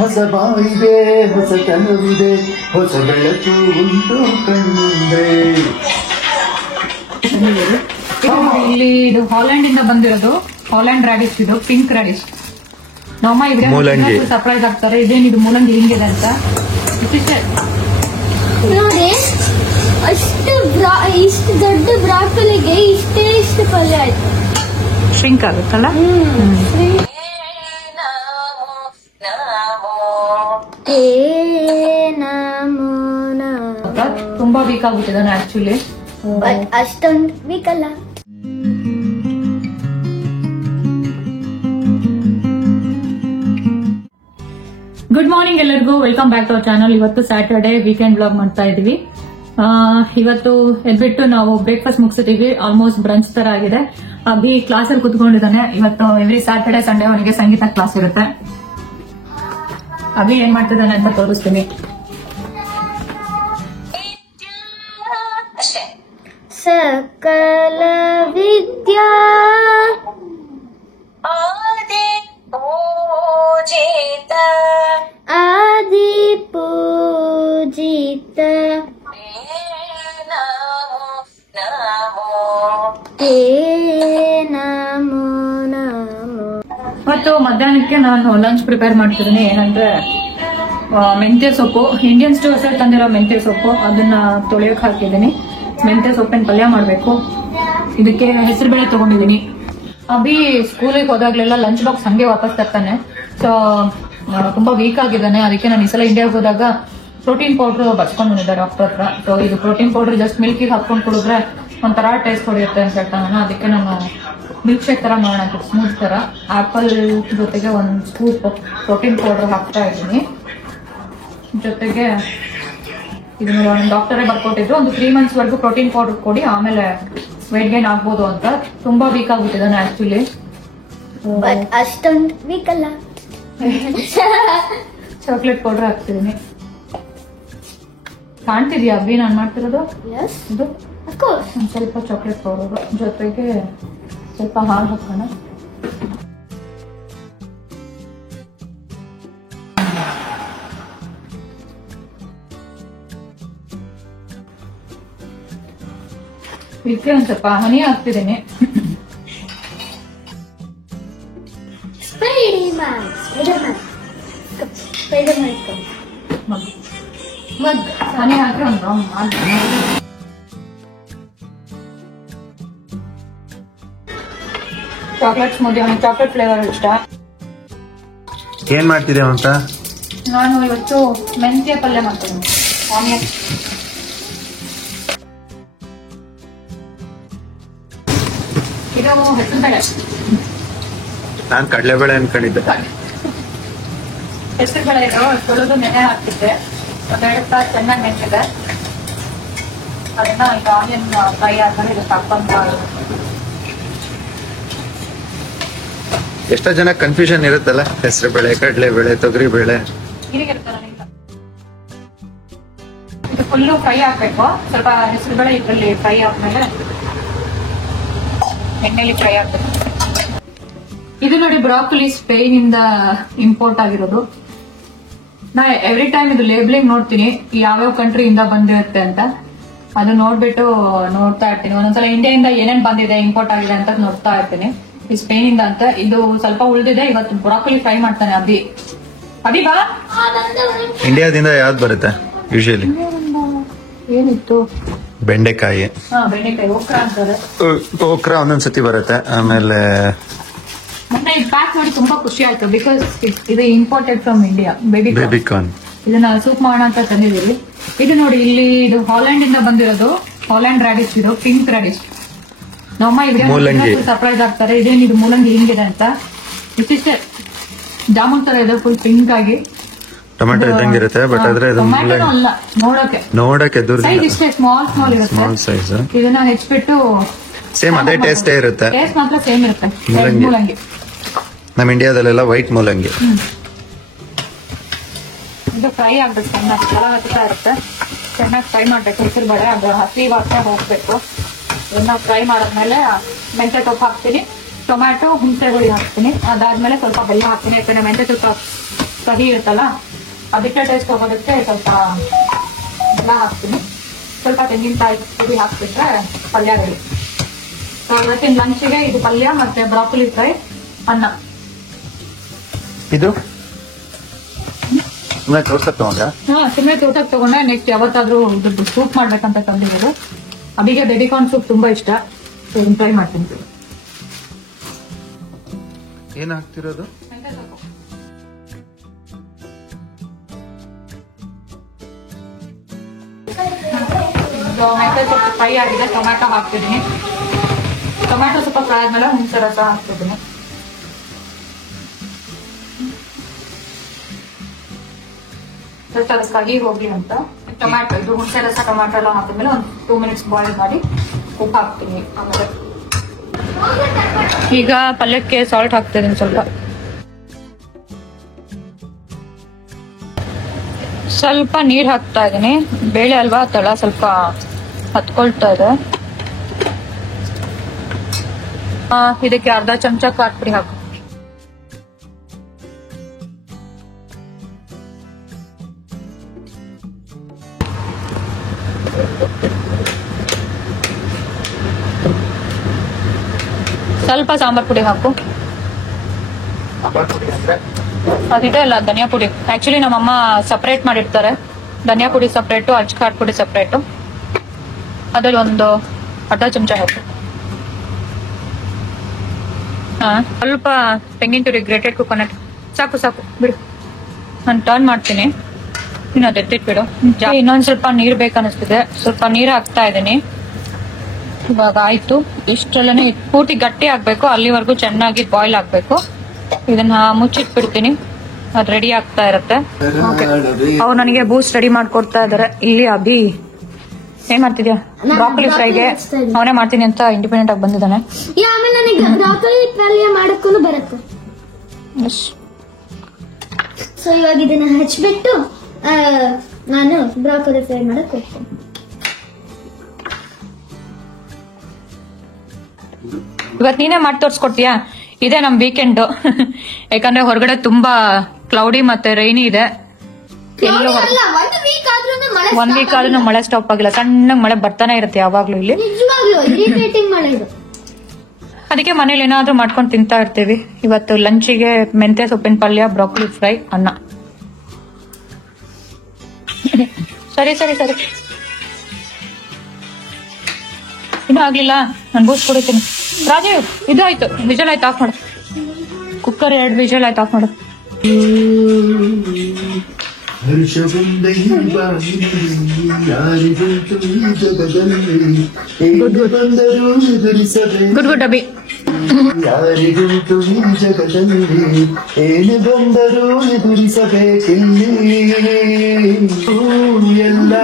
ಹೊಸ ಬಾಯಿದೆ ಹೊಸ ಕನವಿದೆ ಹೊಸ ಬೆಳಕು ಉಂಟು ಕಣ್ಣುಂದೆ. ಇಲ್ಲಿ ಇದು ಹಾಲೆಂಡ್ ಇಂದ ಬಂದಿರೋದು ಹಾಲೆಂಡ್ ರಾಡಿಶ್, ಇದು ಪಿಂಕ್ ರಾಡಿಶ್. ನಮ್ಮ ಮೂಲಂಗಿ ಸರ್ಪ್ರೈಸ್ ಆಗ್ತಾರೆ ಇದೇನಿದು ಮೂಲಂಗಿ ಹಿಂಗಿದೆ ಅಂತ. ನೋಡಿ ಇಷ್ಟು ದೊಡ್ಡ ಬ್ರಾಕೊಲಿಗೆ ಇಷ್ಟು ಪಲ್ಯ ಆಯ್ತು. ಶ್ರಿಂಕ್ ಆಗುತ್ತಲ್ಲ. ತುಂಬಾ ವೀಕ್ ಆಗ್ಬಿಟ್ಟಿದ್ದಾನೆ ಆಕ್ಚುಲಿ. ಅಷ್ಟೊಂದು ವೀಕ್ ಅಲ್ಲ. ಗುಡ್ ಮಾರ್ನಿಂಗ್ ಎಲ್ಲರಿಗೂ, welcome back to our channel. ಇವತ್ತು ಸ್ಯಾಟರ್ಡೆ ವೀಕೆಂಡ್ ವ್ಲಾಗ್ ಮಾಡ್ತಾ ಇದೀವಿ. ಇವತ್ತು ಎದ್ಬಿಟ್ಟು ನಾವು ಬ್ರೇಕ್ಫಾಸ್ಟ್ ಮುಗಿಸಿದೀವಿ. ಆಲ್ಮೋಸ್ಟ್ ಬ್ರಂಚ್ ತರ ಆಗಿದೆ. ಅಭಿ ಕ್ಲಾಸ್ ಅಲ್ಲಿ ಕುತ್ಕೊಂಡಿದ್ದಾನೆ. ಇವತ್ತು ಎವ್ರಿ ಸ್ಯಾಟರ್ಡೆ ಸಂಡೇ ಅವನಿಗೆ ಸಂಗೀತ ಕ್ಲಾಸ್ ಇರುತ್ತೆ. ಅಭಿ ಏನ್ ಮಾಡ್ತಿದ್ದಾನೆ ಅಂತ ತೋರಿಸ್ತೀನಿ. ಸಕಲ ವಿದ್ಯಾ ಆದಿ ಪೂಜಿತ ನಮೋ ನಮೋ. ಮತ್ತು ಮಧ್ಯಾಹ್ನಕ್ಕೆ ನಾನು ಲಂಚ್ ಪ್ರಿಪೇರ್ ಮಾಡ್ತಿದ್ದೀನಿ. ಏನಂದ್ರೆ ಮೆಂತ್ಯ ಸೊಪ್ಪು, ಇಂಡಿಯನ್ ಸ್ಟೋರ್ ಅಲ್ಲಿ ತಂದಿರೋ ಮೆಂತ್ಯ ಸೊಪ್ಪು, ಅದನ್ನ ತೊಳೆಯಕ್ ಹಾಕಿದ್ದೀನಿ. ಮೆಂತ್ಯ ಸೊಪ್ಪಿನ ಪಲ್ಯ ಮಾಡ್ಬೇಕು. ಇದಕ್ಕೆ ಹೆಸರು ಬೇಳೆ ತಗೊಂಡಿದ್ದೀನಿ. ಅಭಿ ಸ್ಕೂಲಿಗೆ ಹೋದಾಗ್ಲೆಲ್ಲ ಲಂಚ್ ಬಾಕ್ಸ್ ಹಂಗೆ ವಾಪಸ್ ತರ್ತಾನೆ. ಸೊ ತುಂಬಾ ವೀಕ್ ಆಗಿದ್ದಾನೆ. ಅದಕ್ಕೆ ನಾನು ಈ ಸಲ ಇಂಡಿಯಾಗೆ ಹೋದಾಗ ಪ್ರೋಟೀನ್ ಪೌಡರ್ ಬರ್ಸ್ಕೊಂಡು ಬಂದಿದ್ದೆ ಡಾಕ್ಟರ್ ಹತ್ರ. ಸೊ ಇದು ಪ್ರೋಟೀನ್ ಪೌಡರ್ ಜಸ್ಟ್ ಮಿಲ್ಕಿಗೆ ಹಾಕೊಂಡು ಕುಡಿದ್ರೆ ಒಂಥರ ಟೇಸ್ಟ್ ಹೊಡೆಯುತ್ತೆ ಅಂತ ಹೇಳ್ತಾನೆ. ಅದಕ್ಕೆ ನಾನು ಮಿಲ್ಕ್ ಶೇಕ್ ತರ ಮಾಡೋಣ, ಸ್ಮೂತ್ ತರ. ಆಪಲ್ ಜೊತೆಗೆ ಒಂದು ಸ್ಕೂಪ್ ಪ್ರೋಟೀನ್ ಪೌಡರ್ ಹಾಕ್ತಾ ಇದ್ದೀನಿ. ಜೊತೆಗೆ ಇದನ್ನ ಡಾಕ್ಟರೇ ಬರ್ಕೊಟ್ಟಿದ್ರು, ಒಂದು 3 months ವರೆಗೂ ಪ್ರೋಟೀನ್ ಪೌಡರ್ ಕೊಡಿ, ಆಮೇಲೆ ವೇಟ್ ಗೇನ್ ಆಗ್ಬೋದು ಅಂತ. ತುಂಬಾ ವೀಕ್ ಆಗ್ಬಿಟ್ಟಿದ್ದಾನೆ ಆಕ್ಚುಲಿ. ಅಷ್ಟೊಂದು ವೀಕ್ ಅಲ್ಲ. ಚಾಕ್ಲೇಟ್ ಪೌಡರ್ ಹಾಕ್ತಿದ್ದೀನಿ. ಕಾಣ್ತಿದ್ಯಾ ಅಭಿ ನಾನು ಮಾಡ್ತಿರೋದು? ಇದು ಒಂದ್ ಸ್ವಲ್ಪ ಚಾಕ್ಲೇಟ್ ಪೌಡರ್ ಜೊತೆಗೆ ಸ್ವಲ್ಪ ಹಾಲು ಹಾಕೋಣ. ಇದಕ್ಕೆ ಒಂದ್ ಸ್ವಲ್ಪ ಹನಿ ಹಾಕ್ತಿದ್ದೀನಿ. ಹನಿ ಹಾಕಿ ಒಂದು ಚಾಕ್ಲೇಟ್ ಸ್ಮೂದಿ. ಅವನಿಗೆ ಚಾಕ್ಲೇಟ್ ಫ್ಲೇವರ್ ಇಷ್ಟ. ಏನ್ ಮಾಡ್ತಿದ್ದೆ ಅಂತ? ನಾನು ಇವತ್ತು ಮೆಂತ್ಯ ಪಲ್ಯ ಮಾಡ್ತೀನಿ. ಆನಿಯನ್ ಇದು ಹೆಸರು ಬೇಳೆ. ನಾನ್ ಕಡಲೆಬೇಳೆ ಅನ್ಕೊಂಡಿದ್ದೆ. ಹೆಸರು ಬೇಳೆ ಇದು ತೊಳೆದು ನೆನೆ ಹಾಕ್ತಿದ್ದೆ. 2 ತಾಸು ಚೆನ್ನಾಗಿ ನೆನೆದಿದೆ. ಅದನ್ನ ಈಗ ಆನಿಯನ್ ಫ್ರೈ ಆದ್ಮೇಲೆ ಇದಕ್ಕೆ ಹಾಕೊಂಡು ಎಷ್ಟೋ ಜನ ಕನ್ಫ್ಯೂಷನ್ ಇರುತ್ತಲ್ಲ, ಹೆಸರು ಬೇಳೆ, ಕಡಲೆಬೇಳೆ, ತೊಗರಿ ಬೇಳೆ. ಇದು ಫುಲ್ಲು ಫ್ರೈ ಆಗ್ಬೇಕು. ಸ್ವಲ್ಪ ಹೆಸರು ಬೇಳೆ ಇದರಲ್ಲಿ ಫ್ರೈ ಆದ್ಮೇಲೆ ಎಣ್ಣೆಲಿ ಫ್ರೈ ಆಗ್ಬೇಕು. ಇದು ನೋಡಿ ಬ್ರಾಕೊಲಿ ಸ್ಪೇನ್ ಇಂದ ಇಂಪೋರ್ಟ್ ಆಗಿರೋದು. ನಾ ಎವ್ರಿ ಟೈಮ್ ಇದು ಲೇಬ್ಲಿಂಗ್ ನೋಡ್ತೀನಿ ಯಾವ್ಯಾವ ಕಂಟ್ರಿಯಿಂದ ಬಂದಿರುತ್ತೆ ಅಂತ. ಅದು ನೋಡ್ಬಿಟ್ಟು ನೋಡ್ತಾ ಇರ್ತೀನಿ. ಒಂದೊಂದ್ಸಲ ಇಂಡಿಯಾದಿಂದ ಏನೇನ್ ಬಂದಿದೆ, ಇಂಪೋರ್ಟ್ ಆಗಿದೆ ಅಂತ ನೋಡ್ತಾ ಇರ್ತೀನಿ. ಈ ಸ್ಪೇನ್ ಇಂದ ಅಂತ. ಇದು ಸ್ವಲ್ಪ ಉಳಿದಿದೆ. ಇವತ್ತು ಬ್ರಾಕೊಲಿ ಫ್ರೈ ಮಾಡ್ತಾನೆ ಅಭಿ. ಅಭಿ ಬಾ. ಇಂಡಿಯಾದಿಂದ ಯಾವ್ದು ಬರುತ್ತೆ ಯೂಶಲಿ? ಏನಿತ್ತು? ಬೆಂಡೆಕಾಯಿ, ಬೆಂಡೆಕಾಯಿ, ಓಕ್ರಾ ಅಂತಾರೆ. ಓಕ್ರಾ ಒಂದೊಂದ್ಸತಿ ಬರುತ್ತೆ. ಆಮೇಲೆ ಮೊನ್ನೆ ಇದು ಪ್ಯಾಕ್ ಮಾಡಿ ತುಂಬಾ ಖುಷಿ ಆಯ್ತು. ಬಿಕಾಸ್ ಇದು imported from India. Baby corn. ಇದನ್ನ ಸೂಪ್ ಮಾಡೋಣ ಅಂತ ತಂದಿದ್ದೀವಿ. ಇದು ನೋಡಿ, ಇಲ್ಲಿ ಇದು ಹಾಲೆಂಡ್ ಇಂದ ಬಂದಿರೋದು ಹಾಲೆಂಡ್ ರಾಡಿಶ್, ಇದು ಪಿಂಕ್ ರಾಡಿಶ್. ನಮ್ಮ ಮೂಲಂಗಿ ಸರ್ಪ್ರೈಸ್ ಆಗ್ತಾರೆ ಇದೇನಿದು ಮೂಲಂಗಿ ಹಿಂಗಿದೆ ಅಂತ. ಇಷ್ಟಿಷ್ಟೇ ಜಾಮೂನ್ ತರ ಇದೆ, ಫುಲ್ ಪಿಂಕ್ ಆಗಿ. ಟೊಮೆಟೊ ಇದ್ದಂಗಿರುತ್ತೆ, ಬಟ್ ಆದ್ರೆ ಟೊಮ್ಯಾಟೊ ಅಲ್ಲ, ನೋಡಕ್ಕೆ ಸೈಜ್ ಇಷ್ಟೇ ಸ್ಮಾಲ್ ಇರುತ್ತೆ. Small size. ಇದನ್ನ ಹೆಚ್ಚಿಬಿಟ್ಟು ಸೇಮ್ ಅದೇ ಟೇಸ್ಟೇ ಇರುತ್ತೆ. ಟೇಸ್ಟ್ ಮಾತ್ರ ಸೇಮ್ ಇರುತ್ತೆ. ಮೂಲಂಗಿ ನಮ್ಮ ಇಂಡಿಯಾದಲ್ಲೆಲ್ಲ ವೈಟ್ ಮೂಲಂಗಿ. ಇದು ಫ್ರೈ ಆಗ್ಬೇಕು, ಚೆನ್ನಾಗಿ ಕೆಳ ಹತ್ತಾ ಇರುತ್ತೆ. ಚೆನ್ನಾಗಿ ಫ್ರೈ ಮಾಡ್ಬೇಕು. ಹೆಸರು ಬೇಳೆ ಅದು ಹಸಿ ವಾಸನೆ ಹೋಗ್ಬೇಕು. ಇದನ್ನ ಫ್ರೈ ಮಾಡಾದ್ಮೇಲೆ ಮೆಂತ್ಯ ಸೊಪ್ಪು ಹಾಕ್ತೀನಿ, ಟೊಮ್ಯಾಟೊ, ಹುಣಸೆ ಹುಳಿ ಹಾಕ್ತೀನಿ. ಅದಾದ್ಮೇಲೆ ಸ್ವಲ್ಪ ಬೆಲ್ಲ ಹಾಕ್ತೀನಿ. ಯಾಕಂದ್ರೆ ಮೆಂತ್ಯ ಸ್ವಲ್ಪ ಕಹಿ ಇರುತ್ತಲ್ಲ ಅದಕ್ಕೆ ಟೇಸ್ಟ್ ಹೋಗೋದಕ್ಕೆ ಸ್ವಲ್ಪ ಬೆಲ್ಲ ಹಾಕ್ತೀನಿ. ಸ್ವಲ್ಪ ತೆಂಗಿನಕಾಯಿ ಪುಡಿ ಹಾಕ್ಬಿಟ್ರೆ ಪಲ್ಯ ರೆಡಿ. ಸೊ ಇವತ್ತಿನ ಲಂಚಿಗೆ ಇದು ಪಲ್ಯ ಮತ್ತೆ ಬ್ರಾಕೊಲಿ ಫ್ರೈ, ಅನ್ನ. ಇದು ಸುಮ್ಮನೆ ತೋರ್ಸಕ್ ತಗೊಂಡ ಸುಮ್ಮನೆ ತೋಟಕ್ಕೆ ತಗೊಂಡೆ. ನೆಕ್ಸ್ಟ್ ಯಾವತ್ತಾದ್ರೂ ಇದ್ರದ್ದು ಸೂಪ್ ಮಾಡ್ಬೇಕಂತ ತಂದಿರೋದು. ಅದಿಗೆ ಬೇಬಿಕಾರ್ನ್ ಸೂಪ್ ತುಂಬಾ ಇಷ್ಟ, ಇದನ್ನ ಟ್ರೈ ಮಾಡ್ತೀನಿ. ಏನ್ ಹಾಕ್ತಿರೋದು? ಮೆಂತ್ಯ ಸೊಪ್ಪು ಫ್ರೈ ಆಗಿದೆ, ಟೊಮ್ಯಾಟೊ ಹಾಕ್ತಿದ್ದೀನಿ. ಟೊಮ್ಯಾಟೊ ಸ್ವಲ್ಪ ಫ್ರೈ ಆದ್ಮೇಲೆ ಹುಣಸೆ ರಸ ಹಾಕ್ತಿದ್ದೀನಿ. ಅದಕ್ಕಾಗಿ ಹೋಗ್ಲಿ ಅಂತ ಟೊಮ್ಯಾಟೊ ಇದು ಹುಣಸೆ ರಸ ಟೊಮ್ಯಾಟೊ ಎಲ್ಲ ಹಾಕಿದ್ಮೇಲೆ ಒಂದು 2 ಮಿನಿಟ್ಸ್ ಬಾಯ್ಲ್ ಮಾಡಿ ಉಪ್ಪು ಹಾಕ್ತೀನಿ. ಆಮೇಲೆ ಈಗ ಪಲ್ಯಕ್ಕೆ ಸಾಲ್ಟ್ ಹಾಕ್ತಿದ್ದೀನಿ ಸ್ವಲ್ಪ. ಸ್ವಲ್ಪ ನೀರ್ ಹಾಕ್ತಾ ಇದೀನಿ, ಬೇಳೆ ಅಲ್ವಾ ತಳ ಸ್ವಲ್ಪ ಹತ್ಕೊಳ್ತಾ ಇದೆ. ಇದಕ್ಕೆ ಅರ್ಧ ಚಮಚ ಖಾರ ಪುಡಿ ಹಾಕು. ಸ್ವಲ್ಪ ಸಾಂಬಾರ್ ಪುಡಿ ಹಾಕು. ಅದಿದೆ ಅಲ್ಲ ಧನಿಯಾ ಪುಡಿ, ಆಕ್ಚುಲಿ ನಮ್ಮಮ್ಮ ಸಪರೇಟ್ ಮಾಡಿರ್ತಾರೆ. ಧನಿಯಾ ಪುಡಿ ಸಪರೇಟು, ಅಚ್ಚ ಖಾರ ಪುಡಿ ಸಪರೇಟು. ಅದ್ರಲ್ಲಿ ಒಂದು ಅರ್ಧ ಚಮಚ ಹಾಕು. ಸ್ವಲ್ಪ ತೆಂಗಿನ ತುರಿ ಗ್ರೇಟೆಡ್ ಕೊಕೊನಟ್. ಸಾಕು ಸಾಕು ಬಿಡು, ನಾನು ಟರ್ನ್ ಮಾಡ್ತೀನಿ. ಇನ್ನು ಅದು ಎತ್ತಿಟ್ಬಿಡು. ಇನ್ನೊಂದ್ ಸ್ವಲ್ಪ ನೀರ್ ಬೇಕನ್ನಿಸ್ತಿದೆ, ಸ್ವಲ್ಪ ನೀರ್ ಹಾಕ್ತಾ ಇದ್ದೀನಿ. ಇವಾಗ ಆಯ್ತು. ಇಷ್ಟರಲ್ಲೇ ಪೂರ್ತಿ ಗಟ್ಟಿ ಆಗ್ಬೇಕು, ಅಲ್ಲಿವರೆಗೂ ಚೆನ್ನಾಗಿ ಬಾಯ್ಲ್ ಆಗ್ಬೇಕು. ಇದನ್ನ ಮುಚ್ಚಿಟ್ಬಿಡ್ತೀನಿ, ಅದು ರೆಡಿ ಆಗ್ತಾ ಇರತ್ತೆ. ಅವ್ರು ನನಗೆ ಬೂಸ್ಟ್ ರೆಡಿ ಮಾಡ್ಕೊಡ್ತಾ ಇದಾರೆ. ಇಲ್ಲಿ ಅಭಿ ಏನ್ ಮಾಡ್ತಿದ್ಯಾ? ಬ್ರಾಕೊಲಿ ಫ್ರೈಗೆ ಅವನೇ ಮಾಡ್ತೀನಿ ಅಂತ ಇಂಡಿಪೆಂಡೆಂಟ್ ಆಗಿ ಬಂದಿದ್ದಾನೆ. ಆಮೇಲೆ ನನಗೆ ಬ್ರಾಕೊಲಿ ಪಲ್ಯ ಮಾಡಕ್ಕೂ ಬರುತ್ತೆ. ಸೊ ಇವಾಗ ಇದನ್ನ ಹಚ್ಬಿಟ್ಟು ನಾನು ಬ್ರಾಕೊಲಿ ಫ್ರೈ ಮಾಡಕ್ ಹೋಗ್ತೀನಿ. ಇವತ್ ನೀನೇ ಮಾಡಿ ತೋರ್ಸ್ಕೊಡ್ತೀಯಾ? ಇದೇ ನಮ್ ವೀಕೆಂಡ್. ಯಾಕಂದ್ರೆ ಹೊರಗಡೆ ತುಂಬಾ ಕ್ಲೌಡಿ ಮತ್ತೆ ರೈನಿ ಇದೆ. ಒಂದ್ ವೀಕ್ ಆದ್ರೂ ಮಳೆ ಸ್ಟಾಪ್ ಆಗಿಲ್ಲ, ಸಣ್ಣಗ್ ಮಳೆ ಬರ್ತಾನೆ ಇರುತ್ತೆ ಯಾವಾಗ್ಲೂ ಇಲ್ಲಿ. ಅದಕ್ಕೆ ಮನೇಲಿ ಏನಾದ್ರೂ ಮಾಡ್ಕೊಂಡು ತಿಂತಾ ಇರ್ತೀವಿ. ಇವತ್ತು ಲಂಚಿಗೆ ಮೆಂತ್ಯ ಸೊಪ್ಪಿನ ಪಲ್ಯ, ಬ್ರಾಕೊಲಿ ಫ್ರೈ, ಅನ್ನ. ಸರಿ ಸರಿ ಸರಿ, ಇನ್ನೂ ಆಗ್ಲಿಲ್ಲ, ನಾನು ಬೂಸ್ಟ್ ಕುಡಿತೀನಿ. ರಾಜೀವ್ ಇದು ಆಯ್ತು, ವಿಜಲ್ ಆಯ್ತು, ಆಫ್ ಮಾಡು. ಕುಕ್ಕರ್ 2 ವಿಜಲ್ ಆಯ್ತು, ಆಫ್ ಮಾಡು. Good good Abhi. ಯಾರಿಗುಂಟು ಈ ಜಗದಲ್ಲಿ ಏನು ಬಂದರೂ ಎದುರಿಸಬೇಕಿಲ್ಲಿ. ಎಲ್ಲ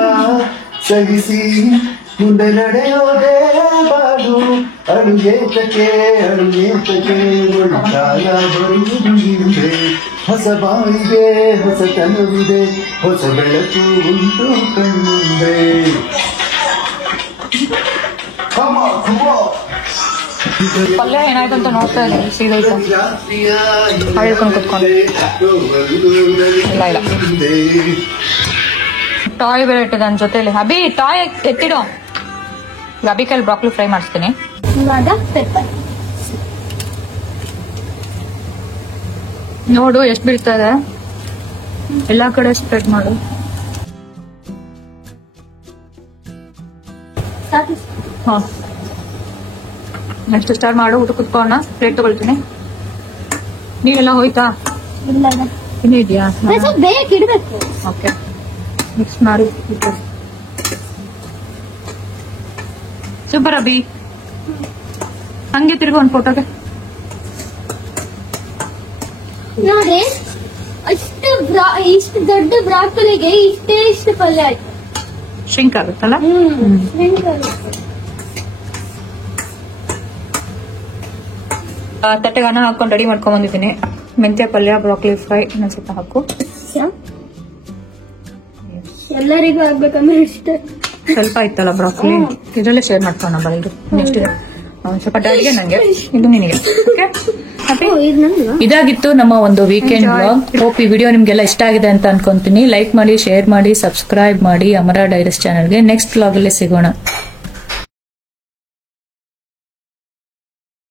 ಸಹಿಸಿ ಮುಂದೆ ನಡೆಯೋದೇ ಬಾಳು. ಅಡುಗೆತಕ್ಕೆ ಒಳಿತಾಗ ಬರುವುದು ಹಿಂದೆ. ಹೊಸ ಬಾಯಿಗೆ ಹೊಸ ಕನವಿದೆ, ಹೊಸ ಬೆಳಕು ಉಂಟು ಕಣ್ಣುಂದೆ. ಪಲ್ಯ ಏನಾಯ್ತು ಅಂತ ನೋಡ್ತಾ ಇದ್ದೀನಿ. ಸೀದೈತು ಹೇಳ್ಕೊಂಡು ಕುತ್ಕೊಂಡು. ಇಲ್ಲ ಇಲ್ಲ, ಟಾಯ್ ಬೇರೆ ಇಟ್ಟಿದೆ ನನ್ನ ಜೊತೆಲಿ. ಅಭಿ ಟಾಯ್ ಎತ್ತಿಡು. ಅಭಿ ಕೈಲಿ ಬ್ರಾಕೊಲಿ ಫ್ರೈ ಮಾಡಿಸ್ತೀನಿ. ನೋಡು ಎಷ್ಟು ಬೀಳ್ತಾ ಇದೆ, ಎಲ್ಲಾ ಕಡೆ ಸ್ಪ್ರೆಡ್ ಮಾಡು. ಹಾ, ನೆಕ್ಸ್ಟ್ ಸ್ಟಾರ್ಟ್ ಮಾಡು. ಊಟ ಕುತ್ಕೋಣ, ಪ್ಲೇಟ್ ತಗೊಳ್ತೀನಿ. ನೀವೆಲ್ಲ ಹೋಯ್ತಾ? ಇನ್ನೂ ಇದೆಯಾ? ಓಕೆ, ಮಿಕ್ಸ್ ಮಾಡಿ. ಸೂಪರ್ ಅಭಿ. ಹಂಗೆ ತಿರ್ಗು ಒಂದು ಫೋಟೋಗೆ. ನೋಡ್ರಿ, ಇಷ್ಟು ದೊಡ್ಡ ಬ್ರಾಕೊಲಿಗೆ ಇಷ್ಟು ಪಲ್ಯ ಆಯ್ತು. ಶಿಂಕ್ ಆಗುತ್ತಲ್ಲ. ತಟ್ಟೆಗೆ ಅನ್ನ ಹಾಕೊಂಡು ರೆಡಿ ಮಾಡ್ಕೊಂಡ್ ಬಂದಿದ್ದೀನಿ. ಮೆಂತ್ಯ ಪಲ್ಯ, ಬ್ರಾಕೊಲಿ ಫ್ರೈ, ಇನ್ನೊಂದ್ ಸ್ವಲ್ಪ ಹಾಕು. ಎಲ್ಲರಿಗೂ ಆಗ್ಬೇಕಂದ್ರೆ ಇಷ್ಟ. ಸ್ವಲ್ಪ ಇತ್ತಲ್ಲ ಬ್ರಾಕೊಲಿ, ಇದರಲ್ಲೇ ಶೇರ್ ಮಾಡ್ಕೊಳ್ಳೋಣ. ಇದು ನೆಕ್ಸ್ಟ್ ಇದೆ ಸ್ವಲ್ಪ ಡ್ಯಾಡಿಗೆ, ನಂಗೆ ಇದು ನಿನಗೆ. ಓಕೆ. ಇದು ನಂದು ಇದಾಗಿತ್ತು ನಮ್ಮ ಒಂದು ವೀಕೆಂಡ್ ಬ್ಲಾಗ್. ಹೋಪ್ ಈ ವಿಡಿಯೋ ನಿಮ್ಗೆಲ್ಲ ಇಷ್ಟ ಆಗಿದೆ ಅಂತ ಅನ್ಕೊಂತೀನಿ. ಲೈಕ್ ಮಾಡಿ, ಶೇರ್ ಮಾಡಿ, ಸಬ್ಸ್ಕ್ರೈಬ್ ಮಾಡಿ ಅಮರ ಡೈರೀಸ್ ಚಾನಲ್ಗೆ. ನೆಕ್ಸ್ಟ್ ಬ್ಲಾಗ್ ಅಲ್ಲಿ ಸಿಗೋಣ.